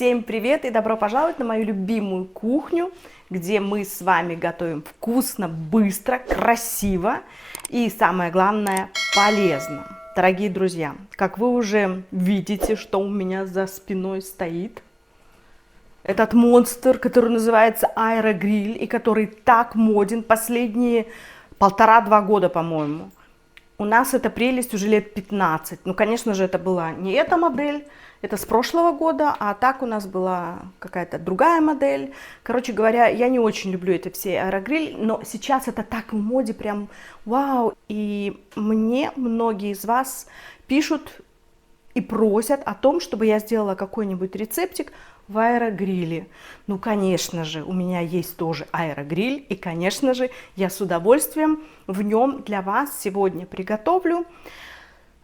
Всем привет и добро пожаловать на мою любимую кухню, где мы с вами готовим вкусно, быстро, красиво и, самое главное, полезно. Дорогие друзья, как вы уже видите, что у меня за спиной стоит этот монстр, который называется аэрогриль и который так моден последние 1,5-2 года, по-моему. У нас эта прелесть уже лет 15. Ну, конечно же, это была не эта модель, это с прошлого года, а так у нас была какая-то другая модель. Короче говоря, я не очень люблю это все аэрогриль, но сейчас это так в моде, прям вау. И мне многие из вас пишут и просят о том, чтобы я сделала какой-нибудь рецептик в аэрогриле. Ну, конечно же, у меня есть тоже аэрогриль, и, конечно же, я с удовольствием в нем для вас сегодня приготовлю.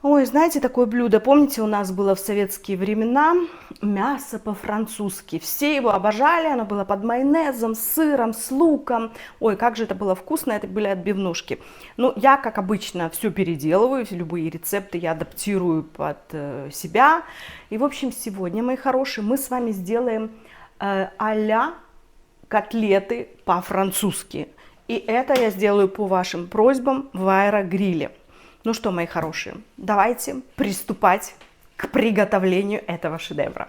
Ой, знаете, такое блюдо, помните, у нас было в советские времена мясо по-французски. Все его обожали, оно было под майонезом, с сыром, с луком. Ой, как же это было вкусно, это были отбивнушки. Ну, я, как обычно, все переделываю, любые рецепты я адаптирую под себя. И, в общем, сегодня, мои хорошие, мы с вами сделаем а-ля котлеты по-французски. И это я сделаю по вашим просьбам в аэрогриле. Ну что, мои хорошие, давайте приступать к приготовлению этого шедевра.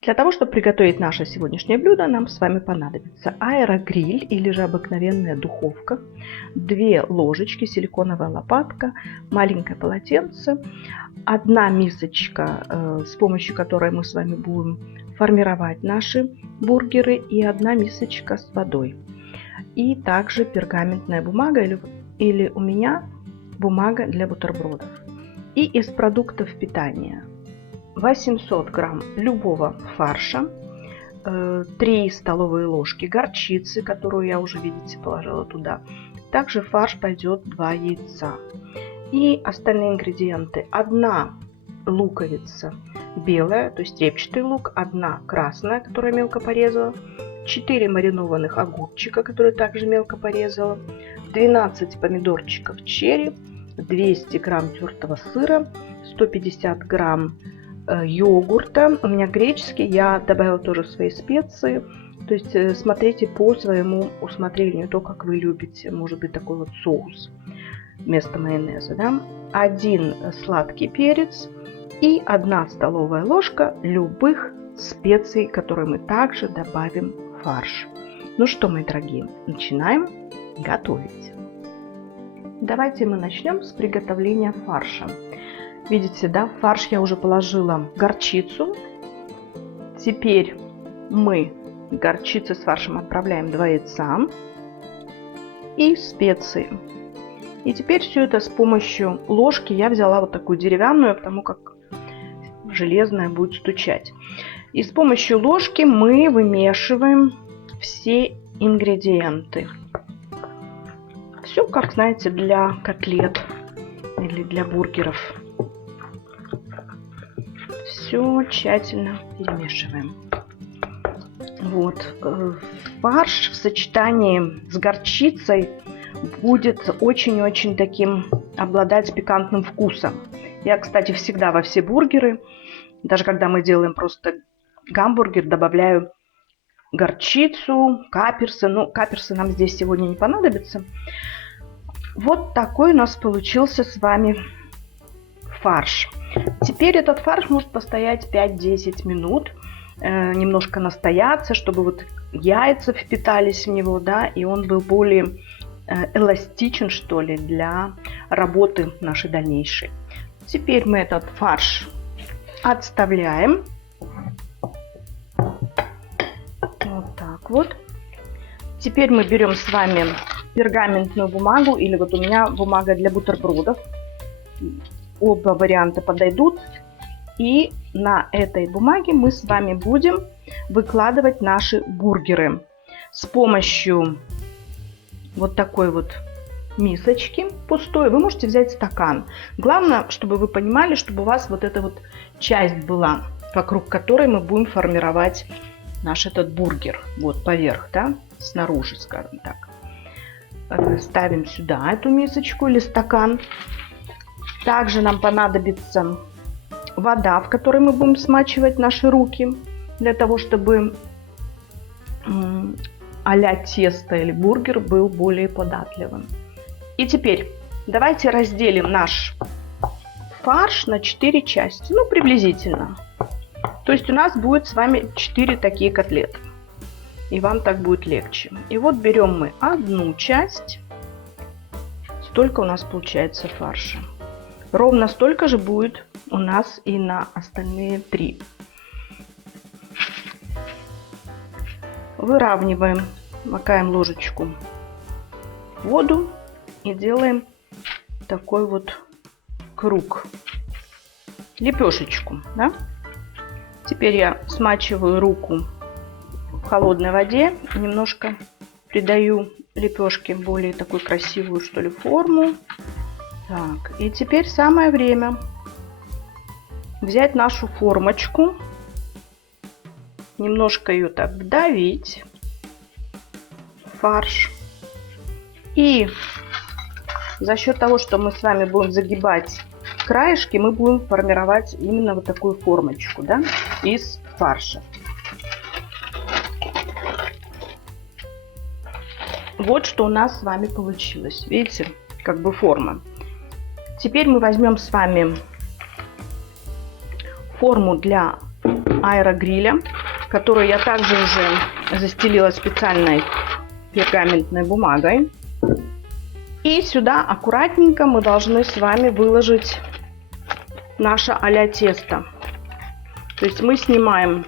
Для того, чтобы приготовить наше сегодняшнее блюдо, нам с вами понадобится аэрогриль или же обыкновенная духовка, 2 ложечки, силиконовая лопатка, маленькое полотенце, 1 мисочка, с помощью которой мы с вами будем формировать наши бургеры, и 1 мисочка с водой. И также пергаментная бумага или у меня бумага для бутербродов. И из продуктов питания 800 грамм любого фарша, 3 столовые ложки горчицы, которую я уже, видите, положила туда. Также в фарш пойдет 2 яйца. И остальные ингредиенты: 1 луковица белая, то есть репчатый лук, 1 красная, которую мелко порезала, 4 маринованных огурчика, которые также мелко порезала, 12 помидорчиков черри, 200 грамм тертого сыра, 150 грамм йогурта. У меня греческий, я добавила тоже свои специи. То есть смотрите по своему усмотрению, то, как вы любите. Может быть, такой вот соус вместо майонеза. Да? 1 сладкий перец и 1 столовая ложка любых специй, которые мы также добавим в фарш. Ну что, мои дорогие, начинаем готовить. Давайте мы начнем с приготовления фарша. Видите, да, в фарш я уже положила горчицу. Теперь мы горчицей с фаршем отправляем 2 яйца и специи. И теперь все это с помощью ложки, я взяла вот такую деревянную, потому как железная будет стучать. И с помощью ложки мы вымешиваем все ингредиенты. Все, как, знаете, для котлет или для бургеров. Все тщательно перемешиваем. Вот. Фарш в сочетании с горчицей будет очень-очень таким обладать пикантным вкусом. Я, кстати, всегда во все бургеры, даже когда мы делаем просто гамбургер, добавляю горчицу, каперсы. Но каперсы нам здесь сегодня не понадобятся. Вот такой у нас получился с вами фарш. Теперь этот фарш может постоять 5-10 минут, немножко настояться, чтобы вот яйца впитались в него, да, и он был более эластичен, что ли, для работы нашей дальнейшей. Теперь мы этот фарш отставляем. Вот так вот. Теперь мы берем с вами пергаментную бумагу, или вот у меня бумага для бутербродов. Оба варианта подойдут. И на этой бумаге мы с вами будем выкладывать наши бургеры с помощью вот такой вот мисочки пустой. Вы можете взять стакан. Главное, чтобы вы понимали, чтобы у вас вот эта вот часть была, вокруг которой мы будем формировать наш этот бургер. Вот поверх, да, снаружи, скажем так. Ставим сюда эту мисочку или стакан. Также нам понадобится вода, в которой мы будем смачивать наши руки. для того, чтобы а-ля тесто или бургер был более податливым. И теперь давайте разделим наш фарш на 4 части, ну приблизительно. То есть у нас будет с вами 4 такие котлеты. И вам так будет легче. И вот берем мы одну часть. Столько у нас получается фарша. Ровно столько же будет у нас и на остальные 3. Выравниваем, макаем ложечку в воду и делаем такой вот круг, лепешечку, да? Теперь я смачиваю руку в холодной воде, немножко придаю лепешке более такую красивую, что ли, форму. Так, и теперь самое время взять нашу формочку, немножко ее так вдавить в фарш. И за счет того, что мы с вами будем загибать краешки, мы будем формировать именно вот такую формочку, да, из фарша. Вот что у нас с вами получилось. Видите, как бы форма. Теперь мы возьмем с вами форму для аэрогриля, которую я также уже застелила специальной пергаментной бумагой. И сюда аккуратненько мы должны с вами выложить наше а-ля тесто. То есть мы снимаем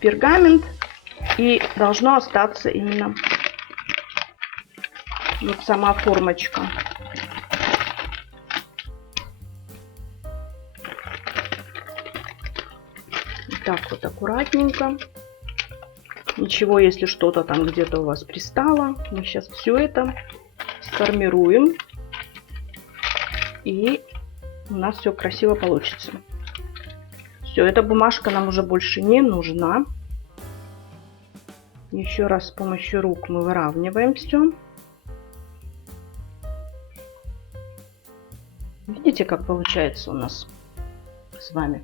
пергамент, и должно остаться именно вот сама формочка. Так вот аккуратненько. Ничего, если что-то там где-то у вас пристало, мы сейчас все это сформируем, и у нас все красиво получится. Все, эта бумажка нам уже больше не нужна. Еще раз с помощью рук мы выравниваем все. Видите, как получается у нас с вами?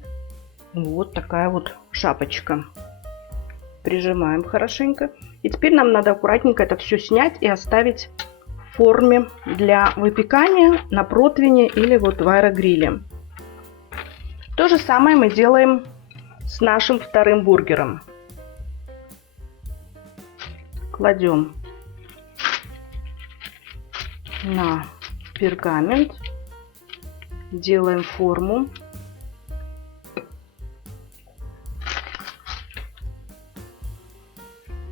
Вот такая вот шапочка. Прижимаем хорошенько. И теперь нам надо аккуратненько это все снять и оставить в форме для выпекания на противне или вот в аэрогриле. То же самое мы делаем с нашим вторым бургером. Кладем на пергамент, делаем форму.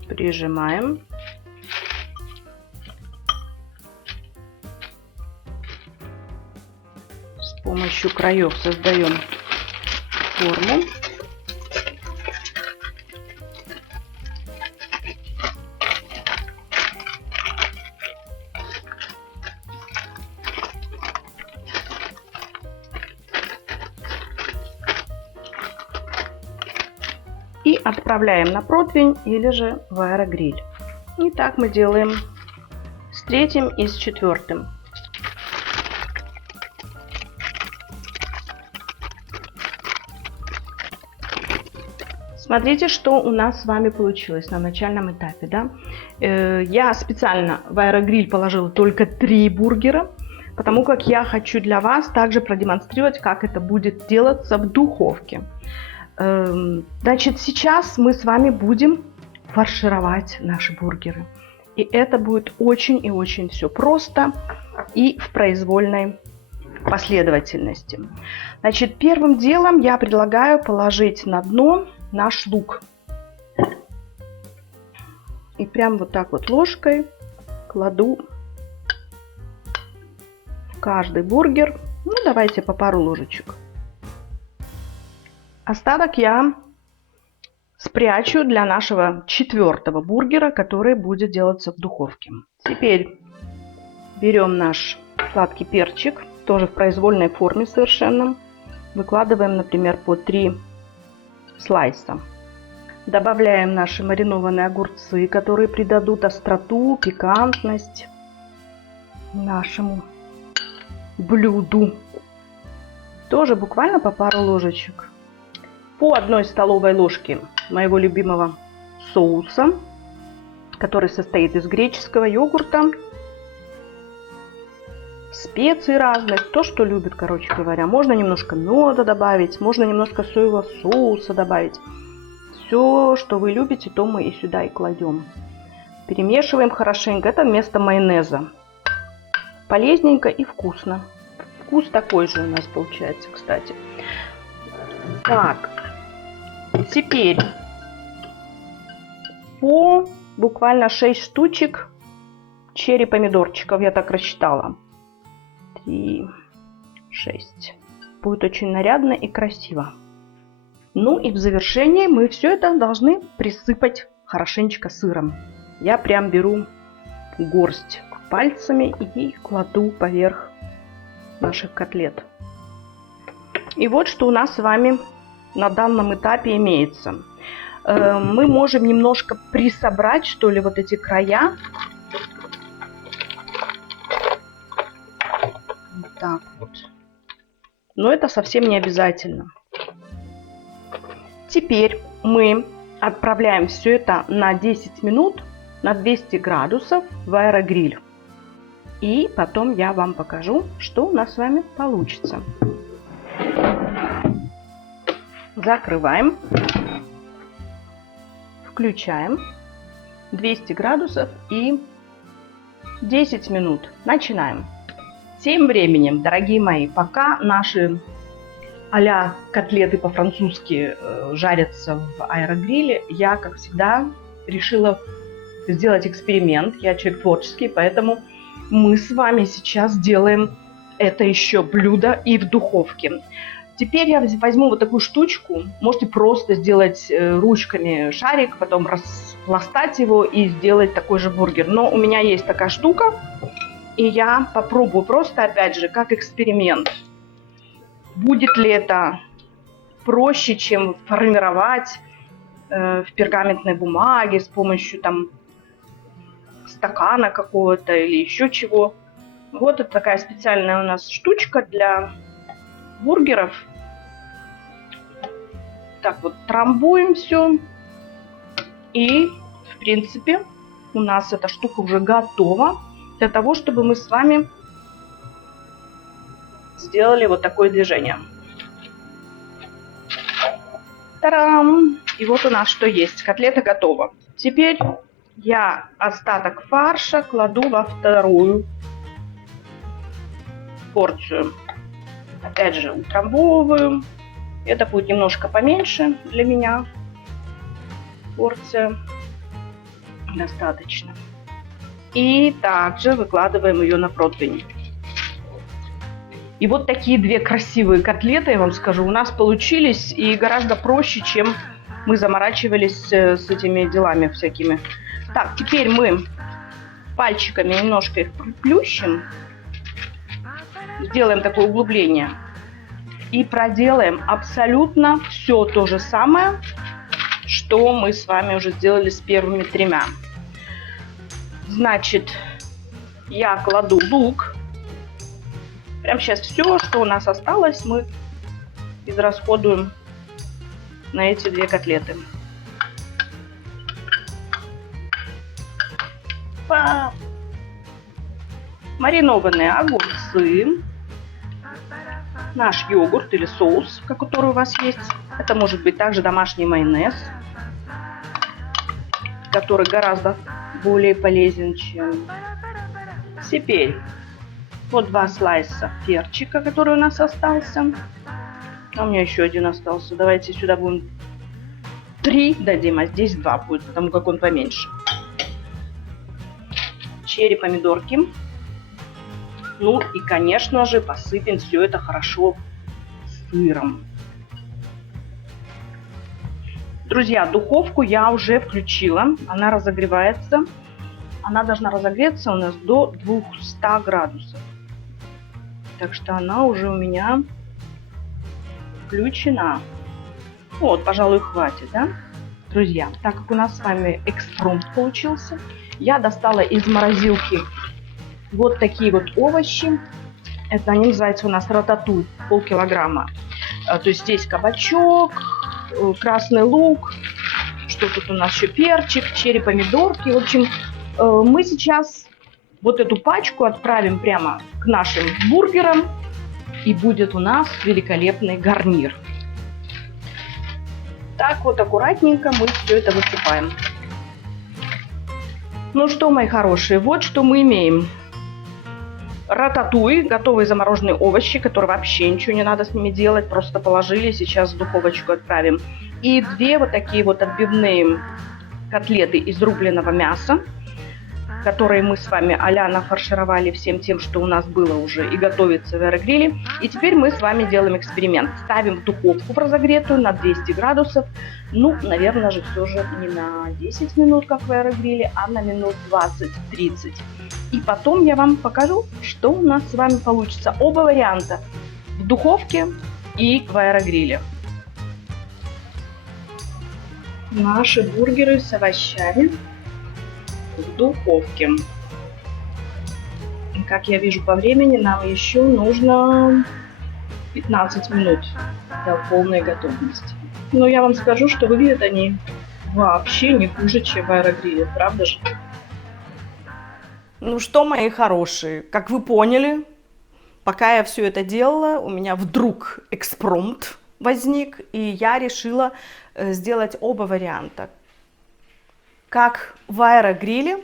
Прижимаем. С помощью краев создаем форму. И отправляем на противень или же в аэрогриль. И так мы делаем с третьим и с четвертым. Смотрите, что у нас с вами получилось на начальном этапе. Да? Я специально в аэрогриль положила только 3 бургера, потому как я хочу для вас также продемонстрировать, как это будет делаться в духовке. Значит, сейчас мы с вами будем фаршировать наши бургеры. И это будет очень и очень все просто и в произвольной последовательности. Значит, первым делом я предлагаю положить на дно наш лук. И прям вот так вот ложкой кладу в каждый бургер. Ну, давайте по пару ложечек. Остаток я спрячу для нашего 4-го бургера, который будет делаться в духовке. Теперь берем наш сладкий перчик, тоже в произвольной форме совершенно. Выкладываем, например, по 3 слайса. Добавляем наши маринованные огурцы, которые придадут остроту, пикантность нашему блюду. Тоже буквально по пару ложечек. По 1 столовой ложке моего любимого соуса, который состоит из греческого йогурта, специй разных, то, что любит, короче говоря. Можно немножко меда добавить, можно немножко соевого соуса добавить. Все, что вы любите, то мы и сюда и кладем. Перемешиваем хорошенько. Это вместо майонеза. Полезненько и вкусно. Вкус такой же у нас получается, кстати. Так, теперь по буквально 6 штучек черри-помидорчиков, я так рассчитала. 3, 6. Будет очень нарядно и красиво. Ну и в завершении мы все это должны присыпать хорошенечко сыром. Я прям беру горсть пальцами и кладу поверх наших котлет. И вот что у нас с вами на данном этапе имеется. Мы можем немножко присобрать, что ли, вот эти края. Вот так вот. Но это совсем не обязательно. Теперь мы отправляем все это на 10 минут на 200 градусов в аэрогриль. И потом я вам покажу, что у нас с вами получится. Закрываем. Включаем. 200 градусов и 10 минут. Начинаем. Тем временем, дорогие мои, пока наши а-ля котлеты по-французски жарятся в аэрогриле, я, как всегда, решила сделать эксперимент. Я человек творческий, поэтому мы с вами сейчас сделаем это еще блюдо и в духовке. Теперь я возьму вот такую штучку. Можете просто сделать ручками шарик, потом распластать его и сделать такой же бургер. Но у меня есть такая штука, и я попробую просто, опять же, как эксперимент. Будет ли это проще, чем формировать в пергаментной бумаге с помощью там стакана какого-то или еще чего. Вот это такая специальная у нас штучка для бургеров. Так вот, трамбуем все. И, в принципе, у нас эта штука уже готова для того, чтобы мы с вами сделали вот такое движение. Тарам! И вот у нас что есть. Котлета готова. Теперь я остаток фарша кладу во вторую порцию. Опять же, утрамбовываю. Это будет немножко поменьше для меня. Порция достаточно. И также выкладываем ее на противень. И вот такие две красивые котлеты, я вам скажу, у нас получились. И гораздо проще, чем мы заморачивались с этими делами всякими. Так, теперь мы пальчиками немножко их плющим. Сделаем такое углубление. И проделаем абсолютно все то же самое, что мы с вами уже сделали с первыми тремя. Значит, я кладу лук. Прямо сейчас все, что у нас осталось, мы израсходуем на эти две котлеты. Маринованные огурцы. Наш йогурт или соус, который у вас есть. Это может быть также домашний майонез, который гораздо более полезен, чем... Теперь вот 2 слайса перчика, который у нас остался. А у меня еще один остался. Давайте сюда будем 3 дадим, а здесь 2 будет, потому как он поменьше. Черри, помидорки. Ну и, конечно же, посыпем все это хорошо сыром. Друзья, духовку я уже включила. Она разогревается. Она должна разогреться у нас до 200 градусов. Так что она уже у меня включена. Вот, пожалуй, хватит, да? Друзья, так как у нас с вами экспромт получился, я достала из морозилки вот такие вот овощи. Это они называются у нас рататуй, полкилограмма. То есть здесь кабачок, красный лук, что тут у нас еще перчик, черри-помидорки. В общем, мы сейчас вот эту пачку отправим прямо к нашим бургерам, и будет у нас великолепный гарнир. Так вот аккуратненько мы все это высыпаем. Ну что, мои хорошие, вот что мы имеем. Рататуй, готовые замороженные овощи, которые вообще ничего не надо с ними делать, просто положили, сейчас в духовочку отправим. И 2 вот такие вот отбивные котлеты из рубленого мяса, которые мы с вами а-ля нафаршировали всем тем, что у нас было уже и готовится в аэрогриле. И теперь мы с вами делаем эксперимент. Ставим в духовку разогретую на 200 градусов. Ну, наверное же, все же не на 10 минут, как в аэрогриле, а на минут 20-30. И потом я вам покажу, что у нас с вами получится. Оба варианта в духовке и в аэрогриле. Наши бургеры с овощами в духовке. Как я вижу по времени, нам еще нужно 15 минут до полной готовности. Но я вам скажу, что выглядят они вообще не хуже, чем в аэрогриле, правда же? Ну что, мои хорошие, как вы поняли, пока я все это делала, у меня вдруг экспромт возник, и я решила сделать оба варианта. Как в аэрогриле,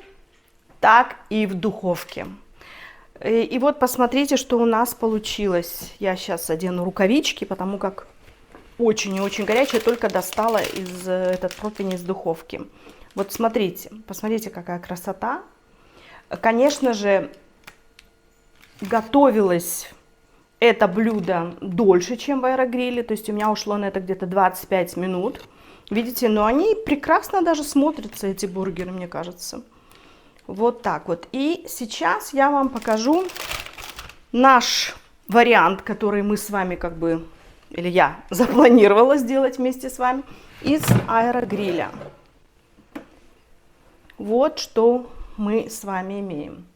так и в духовке. И вот посмотрите, что у нас получилось. Я сейчас одену рукавички, потому как очень и очень горячая, только достала из этот противень из духовки. Вот смотрите, посмотрите, какая красота. Конечно же, готовилось это блюдо дольше, чем в аэрогриле, то есть у меня ушло на это где-то 25 минут. Видите, но они прекрасно даже смотрятся, эти бургеры, мне кажется. Вот так вот. И сейчас я вам покажу наш вариант, который мы с вами или я запланировала сделать вместе с вами из аэрогриля. Вот что мы с вами имеем.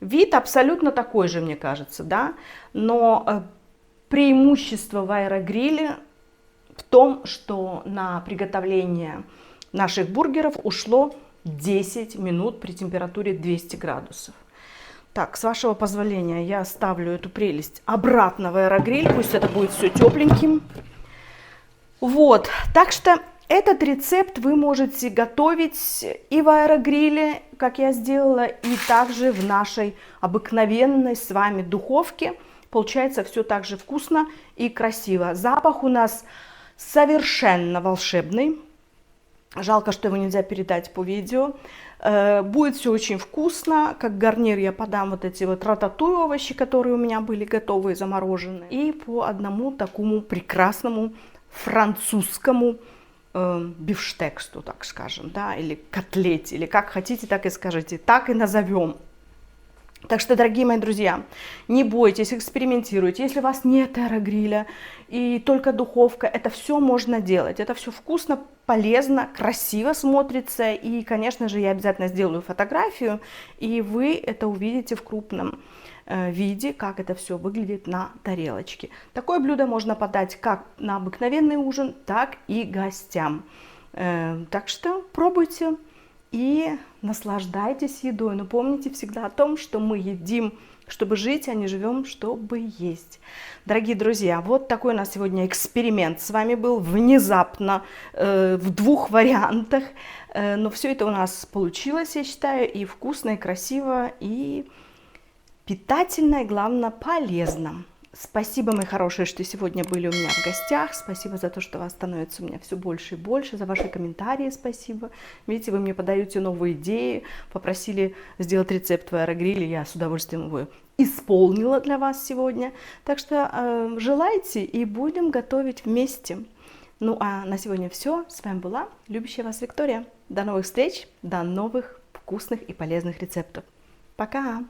Вид абсолютно такой же, мне кажется, да, но преимущество в аэрогриле в том, что на приготовление наших бургеров ушло 10 минут при температуре 200 градусов. Так, с вашего позволения я ставлю эту прелесть обратно в аэрогриль, пусть это будет все тепленьким. Вот, так что этот рецепт вы можете готовить и в аэрогриле, как я сделала, и также в нашей обыкновенной с вами духовке. Получается все так же вкусно и красиво. Запах у нас совершенно волшебный. Жалко, что его нельзя передать по видео. Будет все очень вкусно. Как гарнир я подам вот эти вот рататуй овощи, которые у меня были готовые, замороженные. И по одному такому прекрасному французскому бифштексу, так скажем, да, или котлете, или как хотите, так и скажите, так и назовем. Так что, дорогие мои друзья, не бойтесь, экспериментируйте. Если у вас нет аэрогриля и только духовка, это все можно делать. Это все вкусно, полезно, красиво смотрится. И, конечно же, я обязательно сделаю фотографию, и вы это увидите в крупном виде, как это все выглядит на тарелочке. Такое блюдо можно подать как на обыкновенный ужин, так и гостям. Так что пробуйте и наслаждайтесь едой. Но помните всегда о том, что мы едим, чтобы жить, а не живем, чтобы есть. Дорогие друзья, вот такой у нас сегодня эксперимент с вами был внезапно, в 2 вариантах. Но все это у нас получилось, я считаю, и вкусно, и красиво, и питательно, и главное, полезно. Спасибо, мои хорошие, что сегодня были у меня в гостях. Спасибо за то, что вас становится у меня все больше и больше. За ваши комментарии спасибо. Видите, вы мне подаете новые идеи. Попросили сделать рецепт в аэрогриле. Я с удовольствием его исполнила для вас сегодня. Так что желайте, и будем готовить вместе. Ну а на сегодня все. С вами была любящая вас Виктория. До новых встреч, до новых вкусных и полезных рецептов. Пока!